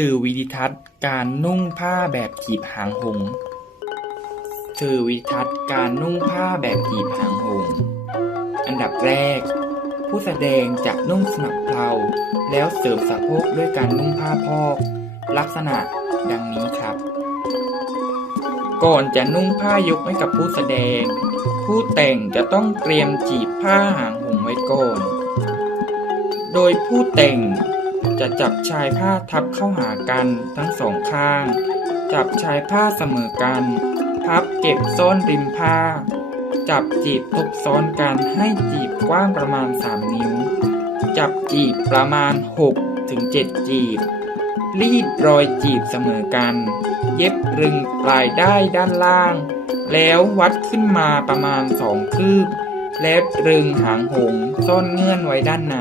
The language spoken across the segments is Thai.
สื่อวิดิทัศน์การนุ่งผ้าแบบจีบหางหง สื่อวิดิทัศน์การนุ่งผ้าแบบจีบหางหง อันดับแรก ผู้แสดงจะนุ่งสนับเพลาแล้วเสริมสะโพกด้วยการนุ่งผ้าพอก ลักษณะดังนี้ครับ ก่อนจะนุ่งผ้ายกให้กับผู้แสดง ผู้แต่งจะต้องเตรียมจีบผ้าหางหงไว้ก่อน โดยผู้แต่ง จะจับชายผ้าทับเข้าหากันทั้งสองข้าง จับชายผ้าเสมอกัน พับเก็บซ่อนริมผ้า จับจีบทบซ้อนกันให้จีบกว้างประมาณ 3 นิ้ว จับจีบประมาณ 6 ถึง 7 จีบ รีดรอยจีบเสมอกัน เย็บรึงปลายได้ายด้านล่าง แล้ววัดขึ้นมาประมาณ2คืบ แล้วรึงหางหงส์ซ่อนเงื่อนไว้ด้านใน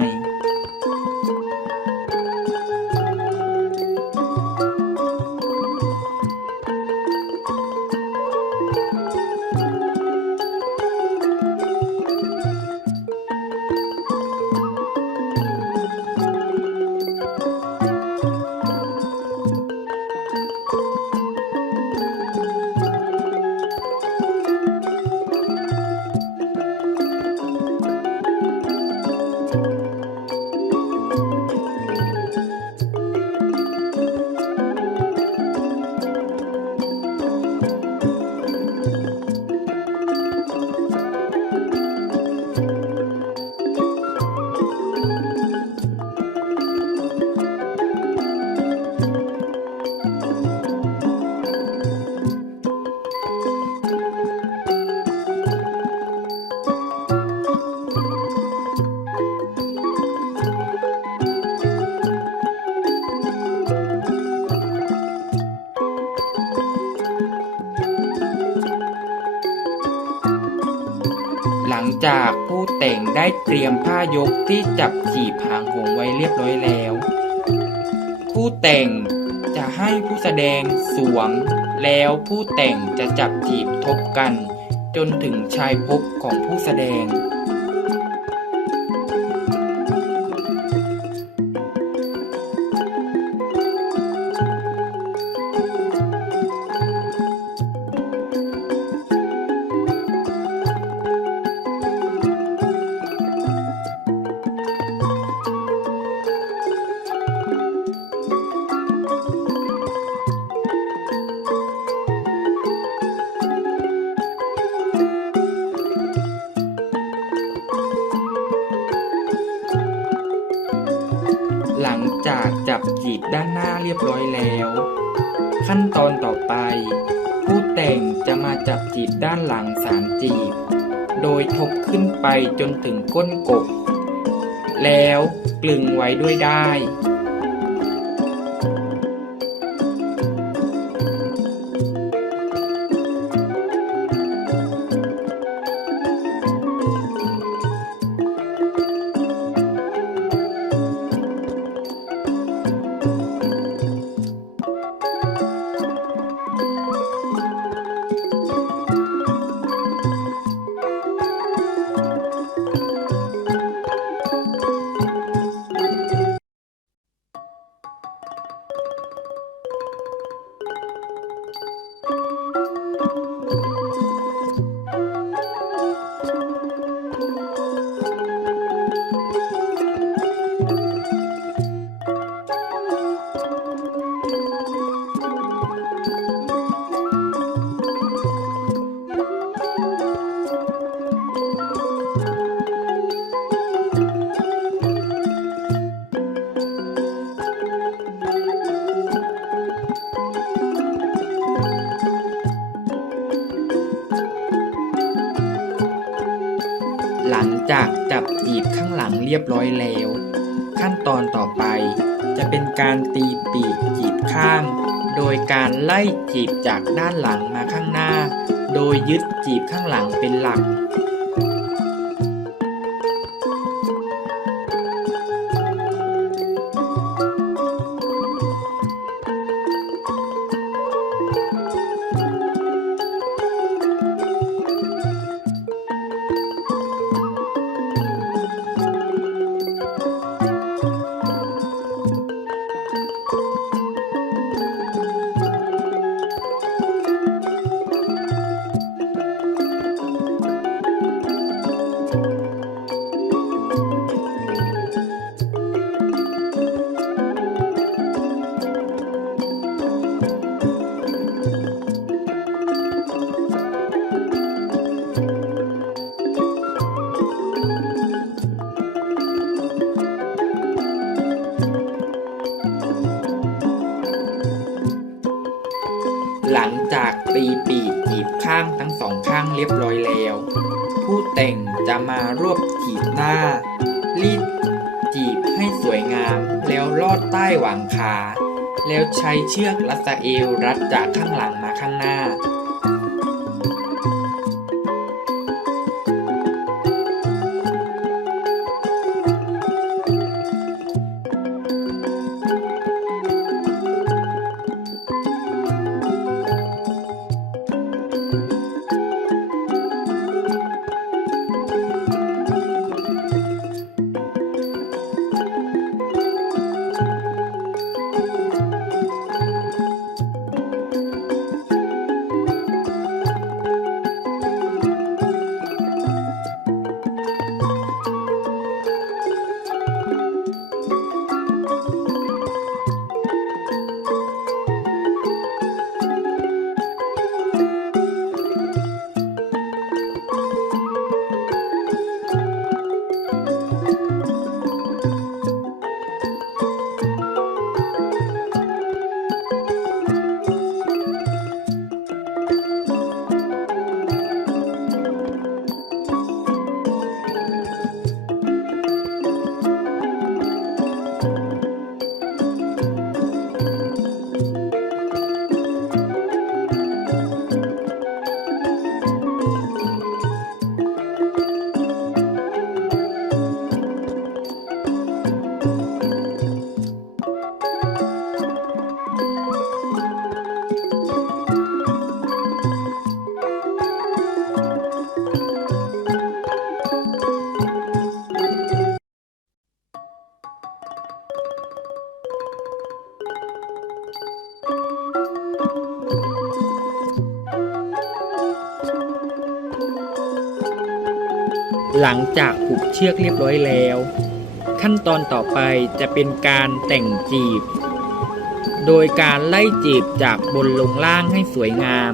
จากผู้แต่งได้เตรียมผ้ายกที่จับจีบหางหงไว้เรียบร้อยแล้ว ผู้แต่งจะให้ผู้แสดงสวม แล้วผู้แต่งจะจับจีบทบกัน จนถึงชายพบของผู้แสดง กจับจีบด้านหน้าเรียบร้อยแล้ว ขั้นตอนต่อไป ผู้แต่งจะมาจับจีบด้านหลังสามจีบ โดยทบขึ้นไปจนถึงก้นกบ แล้วกลึงไว้ด้วยได้ เรียบร้อยแล้ว ขั้นตอนต่อไป จะเป็นการตีปีกจีบข้าง โดยการไล่จีบจากด้านหลังมาข้างหน้า โดยยึดจีบข้างหลังเป็นหลัก หลังจากตีปีกจีบข้างทั้งสองข้างเรียบร้อยแล้ว ผู้แต่งจะมารวบขีดหน้า รีดจีบให้สวยงาม แล้วลอดใต้หว่างขา แล้วใช้เชือกรัดเอวรัดจากข้างหลังมาข้างหน้า หลังจากผูกเชือกเรียบร้อยแล้ว ขั้นตอนต่อไปจะเป็นการแต่งจีบ โดยการไล่จีบจากบนลงล่างให้สวยงาม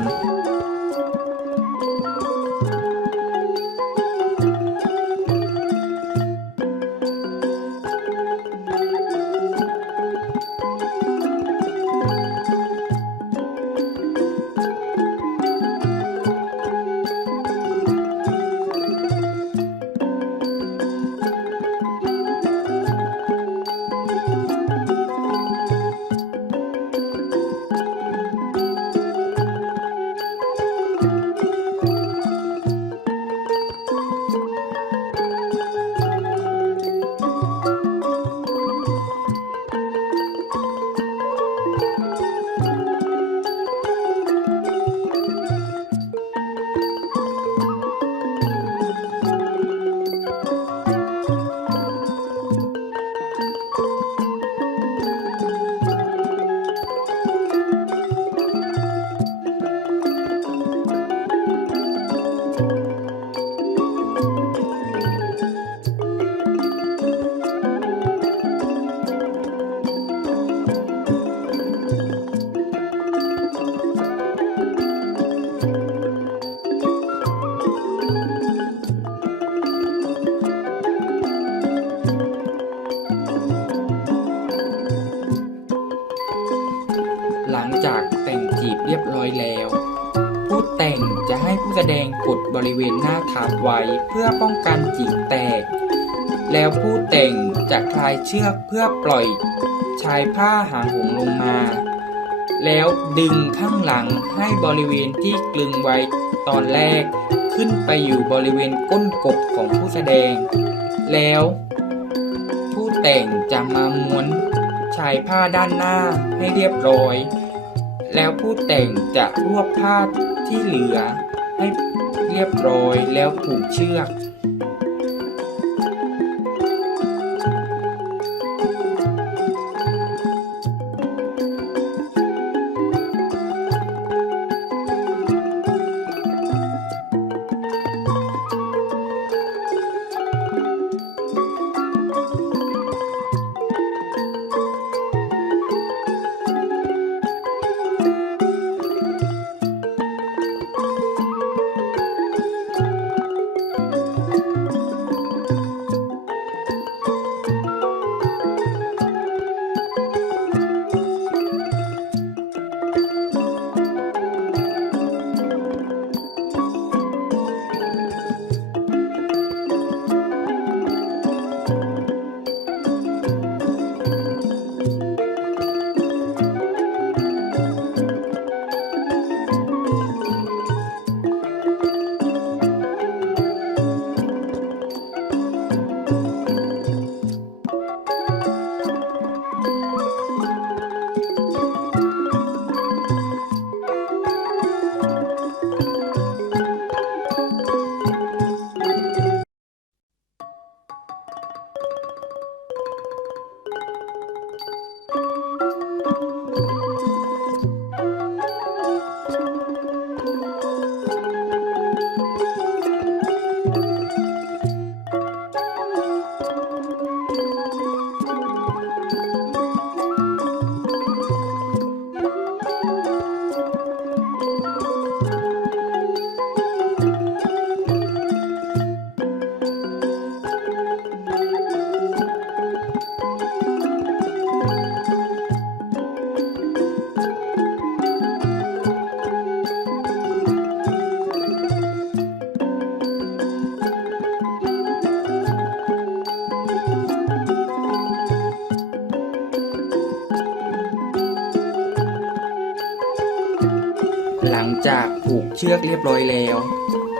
ริเวณหน้าทับไว้เพื่อป้องกันจีบแตก แล้วผู้แต่งจะคลายเชือกเพื่อปล่อย ชายผ้าหางหงลงมา แล้วดึงข้างหลังให้บริเวณที่กลึงไว้ตอนแรกขึ้นไปอยู่บริเวณก้นกบของผู้แสดง แล้ว ผู้แต่งจะมาม้วนชายผ้าด้านหน้าให้เรียบร้อย แล้วผู้แต่งจะรวบผ้าที่เหลือให้ เรียบร้อยแล้วผูกเชือก ลังจากผูกเชือกเรียบร้อยแล้ว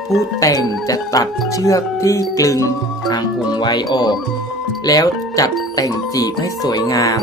ผู้แต่งจะตัดเชือกที่กลึงทางหงไว้ออก แล้วจัดแต่งจีบให้สวยงาม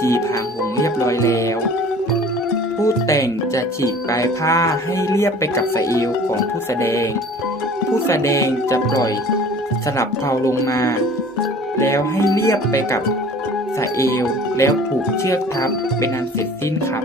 จีบหางหงเรียบร้อยแล้ว ผู้แต่งจะฉีกปลายผ้าให้เรียบไปกับสะเอวของผู้แสดง ผู้แสดงจะปล่อยสลับเพลาลงมา แล้วให้เรียบไปกับสะเอวแล้วผูกเชือกทับเป็นอันเสร็จสิ้นครับ